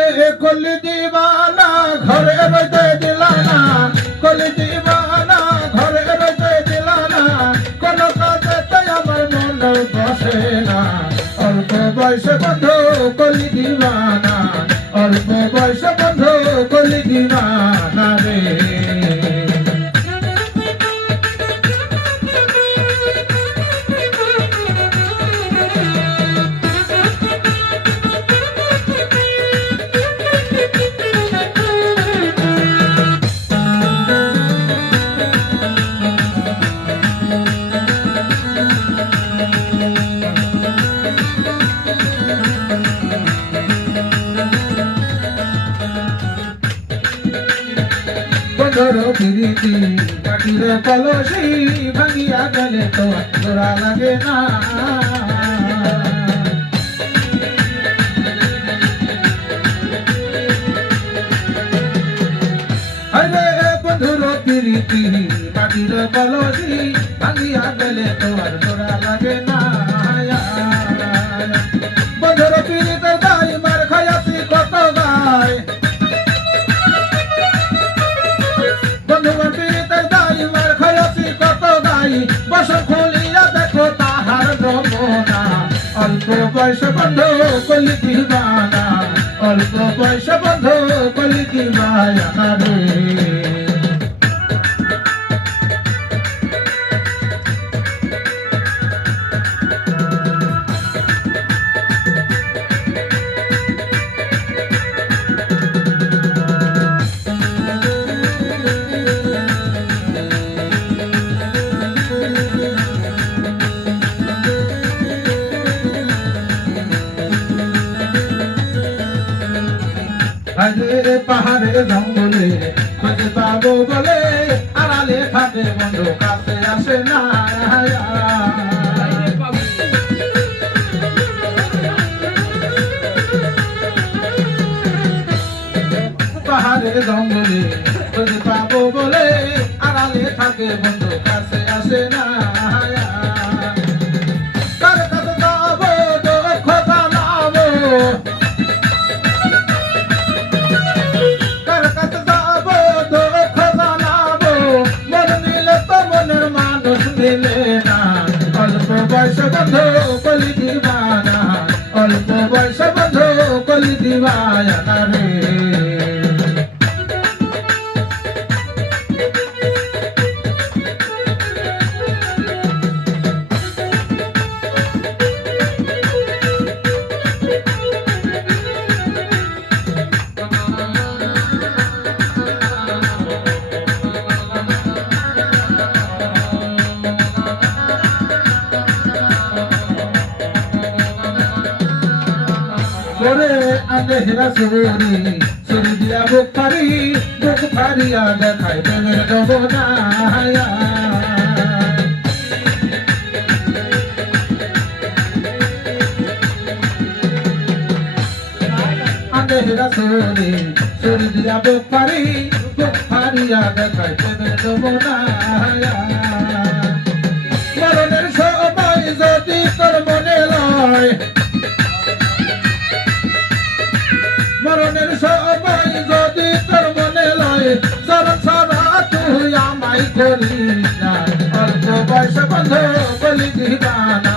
আরে কলি দিবানা, ঘরে বেঁধে দিলানা। কলি দিবানা, ঘরে বেঁধে দিলানা। কোন কাজেতে আমার মন বসে না। অল্প বয়সে বন্ধু কলি দিবানা। অল্প বয়সে বন্ধু কলি দিবানা। বন্ধুর প্রীতি কাটির কলসি ভাঙিয়া গেলে তো জোড়া লাগে না। বন্ধুর প্রীতি কলসি ভাঙিয়া গেলে তো আর জোড়া অল্প বন্ধ কলি দিবানা অল্প পয়সা বন্ধ কলি দিবানা রে আরে পাহাড়ে জঙ্গলে খুঁজে পাবো বলে আড়ালে থাকে বন্ধু, কাছে আসে না পাহাড়ে জঙ্গলে খুঁজে পাবো বলে আড়ালে থাকে বন্ধু, কাছে আসে না বয়স বন্ধু কলি দিবানা অল্প বয়স বন্ধু কলি দিবানা রে। আগে হেরা সুরি সুরি দিয়া বুক পারি বুক পারিয়া দেখাই দেবো না আগে হেরা সুরি সুরি দিয়া বুক পারি বুক পারিয়া দেখাই নাই চলিস না অর্থ বয়স বন্ধ বলি দিবানা